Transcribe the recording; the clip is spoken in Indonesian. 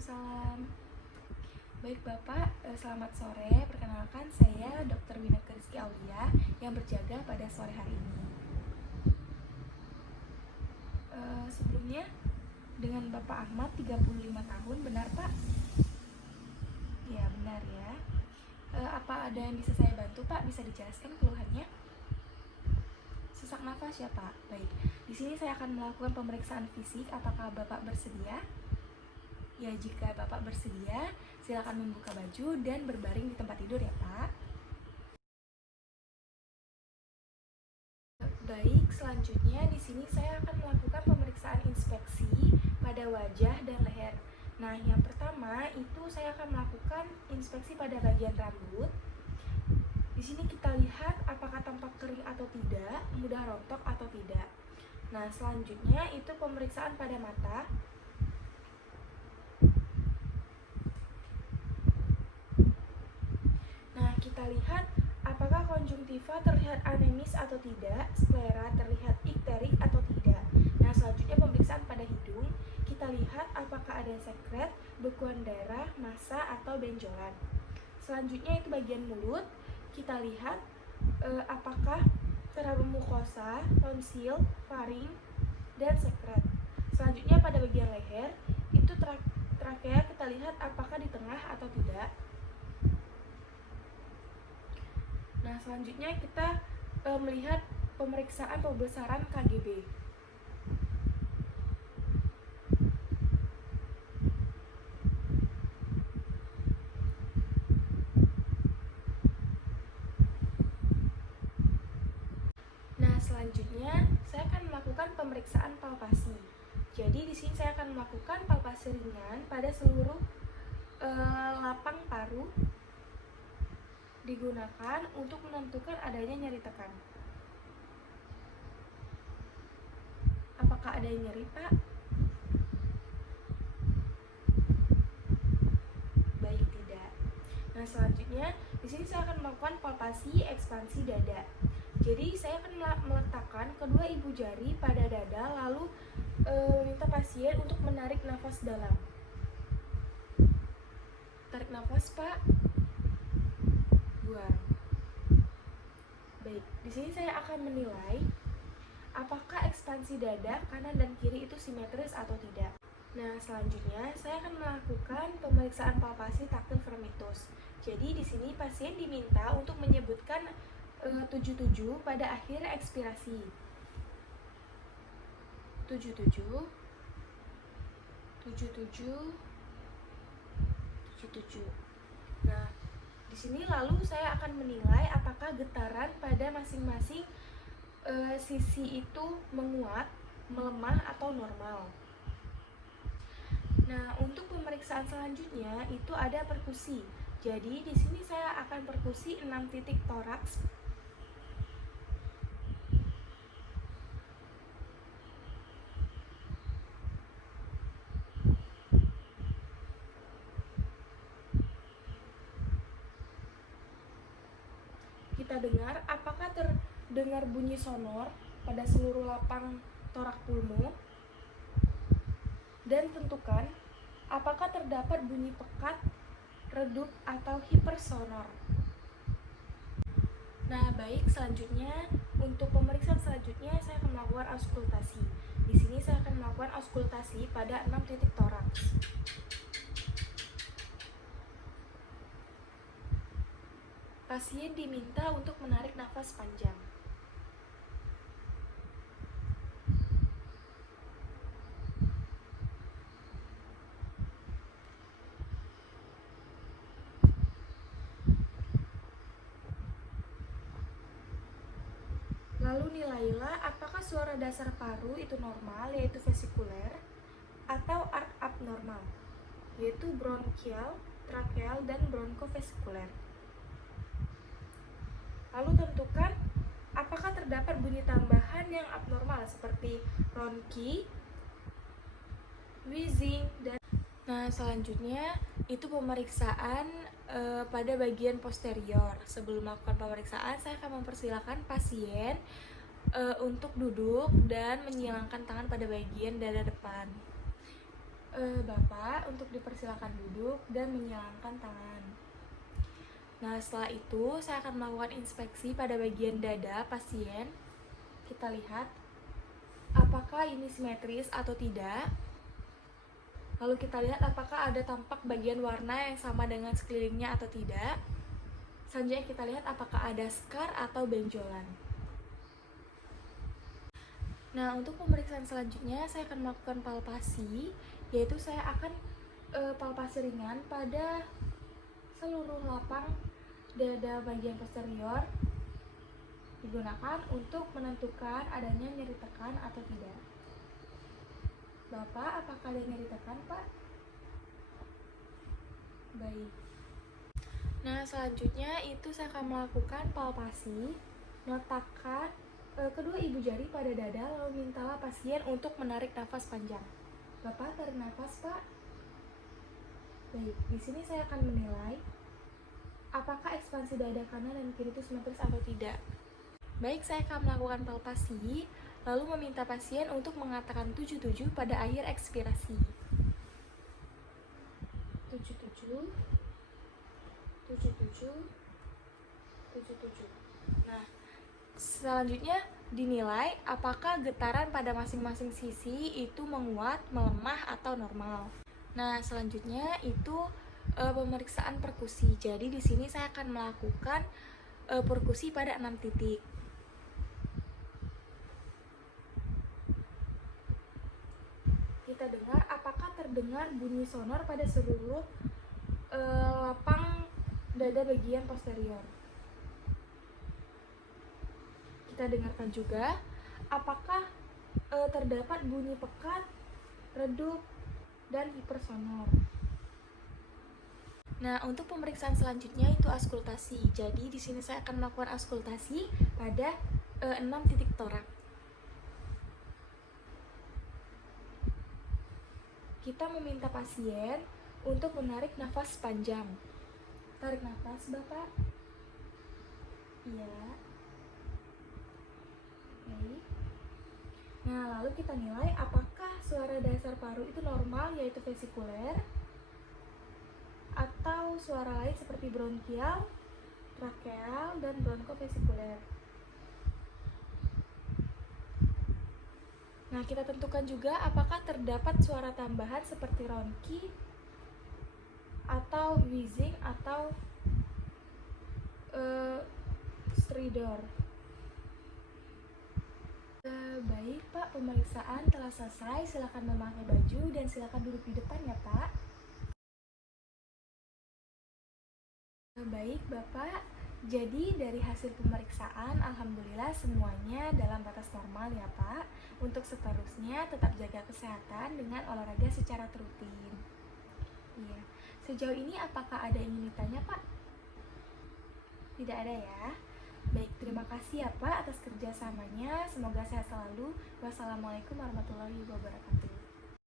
Waalaikumsalam. Baik Bapak, selamat sore. Perkenalkan saya Dr. Winaka Rizky Aulia yang berjaga pada sore hari ini. Sebelumnya dengan Bapak Ahmad 35 tahun, benar Pak? Ya benar ya. Apa ada yang bisa saya bantu Pak? Bisa dijelaskan keluhannya? Sesak nafas ya Pak. Baik. Di sini saya akan melakukan pemeriksaan fisik. Apakah Bapak bersedia? Ya, jika Bapak bersedia, silakan membuka baju dan berbaring di tempat tidur ya, Pak. Baik, selanjutnya di sini saya akan melakukan pemeriksaan inspeksi pada wajah dan leher. Nah, yang pertama itu saya akan melakukan inspeksi pada bagian rambut. Di sini kita lihat apakah tampak kering atau tidak, mudah rontok atau tidak. Nah, selanjutnya itu pemeriksaan pada mata. Nah, kita lihat apakah konjungtiva terlihat anemis atau tidak, sklera terlihat ikterik atau tidak. Nah, selanjutnya pemeriksaan pada hidung. Kita lihat apakah ada sekret, bekuan darah, massa, atau benjolan. Selanjutnya itu bagian mulut. Kita lihat apakah terharu mukosa, tonsil, faring, dan sekret. Selanjutnya pada bagian leher, itu trakea kita lihat apakah di tengah atau tidak. Nah, selanjutnya kita melihat pemeriksaan pembesaran KGB. Nah, selanjutnya saya akan melakukan pemeriksaan palpasi. Jadi di sini saya akan melakukan palpasi ringan pada seluruh lapang paru digunakan untuk menentukan adanya nyeri tekan. Apakah ada yang nyeri, Pak? Baik, tidak. Nah, selanjutnya di sini saya akan melakukan palpasi ekspansi dada. Jadi saya akan meletakkan kedua ibu jari pada dada lalu meminta pasien untuk menarik nafas dalam. Tarik nafas, Pak. Buang. Baik, di sini saya akan menilai apakah ekspansi dada kanan dan kiri itu simetris atau tidak. Nah, selanjutnya saya akan melakukan pemeriksaan palpasi taktil vermitus. Jadi di sini pasien diminta untuk menyebutkan 77 pada akhir ekspirasi. 77 77 77. Nah, di sini lalu saya akan menilai apakah getaran pada masing-masing sisi itu menguat, melemah atau normal. Nah, untuk pemeriksaan selanjutnya itu ada perkusi. Jadi di sini saya akan perkusi 6 titik toraks. Kita dengar apakah terdengar bunyi sonor pada seluruh lapang torak pulmo, dan tentukan apakah terdapat bunyi pekat, redup, atau hipersonor. Nah, baik, selanjutnya untuk pemeriksaan selanjutnya saya akan melakukan auskultasi. Di sini saya akan melakukan auskultasi pada 6 titik toraks. Pasien diminta untuk menarik nafas panjang. Lalu nilailah apakah suara dasar paru itu normal, yaitu vesikuler, atau abnormal, yaitu bronkial, trakeal, dan bronkovesikuler. Lalu tentukan apakah terdapat bunyi tambahan yang abnormal seperti ronki, wheezing, dan nah, selanjutnya itu pemeriksaan pada bagian posterior. Sebelum melakukan pemeriksaan, saya akan mempersilahkan pasien untuk duduk dan menyilangkan tangan pada bagian dada depan. Bapak untuk dipersilakan duduk dan menyilangkan tangan. Nah, setelah itu saya akan melakukan inspeksi pada bagian dada pasien. Kita lihat apakah ini simetris atau tidak. Lalu kita lihat apakah ada tampak bagian warna yang sama dengan sekelilingnya atau tidak. Selanjutnya kita lihat apakah ada scar atau benjolan. Nah, untuk pemeriksaan selanjutnya saya akan melakukan palpasi, yaitu saya akan palpasi ringan pada seluruh lapang dada bagian posterior, digunakan untuk menentukan adanya nyeri tekan atau tidak. Bapak, apakah ada nyeri tekan, Pak? Baik. Nah, selanjutnya itu saya akan melakukan palpasi, meletakkan kedua ibu jari pada dada, lalu mintalah pasien untuk menarik nafas panjang. Bapak, tarik nafas, Pak. Baik, di sini saya akan menilai apakah ekspansi dada kanan dan kiri itu simetris atau tidak. Baik, saya akan melakukan palpasi, lalu meminta pasien untuk mengatakan 77 pada akhir ekspirasi. 77, 77, 77. Nah, selanjutnya dinilai apakah getaran pada masing-masing sisi itu menguat, melemah, atau normal. Nah, selanjutnya itu pemeriksaan perkusi. Jadi di sini saya akan melakukan perkusi pada 6 titik. Kita dengar apakah terdengar bunyi sonor pada seluruh lapang dada bagian posterior. Kita dengarkan juga apakah terdapat bunyi pekat, redup, dan hipersonor. Nah, untuk pemeriksaan selanjutnya itu auskultasi. Jadi di sini saya akan melakukan auskultasi pada 6 titik torak. Kita meminta pasien untuk menarik nafas panjang. Tarik nafas, Bapak. Iya. Baik. Nah, lalu kita nilai apakah suara dasar paru itu normal, yaitu vesikuler, atau suara lain seperti bronkial, trakeal, dan bronkofesikuler. Nah, kita tentukan juga apakah terdapat suara tambahan seperti ronki, atau wheezing, atau stridor. Baik, Pak, pemeriksaan telah selesai. Silakan memakai baju dan silakan duduk di depan ya, Pak. Baik, Bapak. Jadi dari hasil pemeriksaan, alhamdulillah semuanya dalam batas normal ya, Pak. Untuk seterusnya tetap jaga kesehatan dengan olahraga secara rutin. Iya. Sejauh ini apakah ada yang ingin ditanya, Pak? Tidak ada ya. Baik, terima kasih ya Pak atas kerjasamanya. Semoga sehat selalu. Wassalamualaikum warahmatullahi wabarakatuh.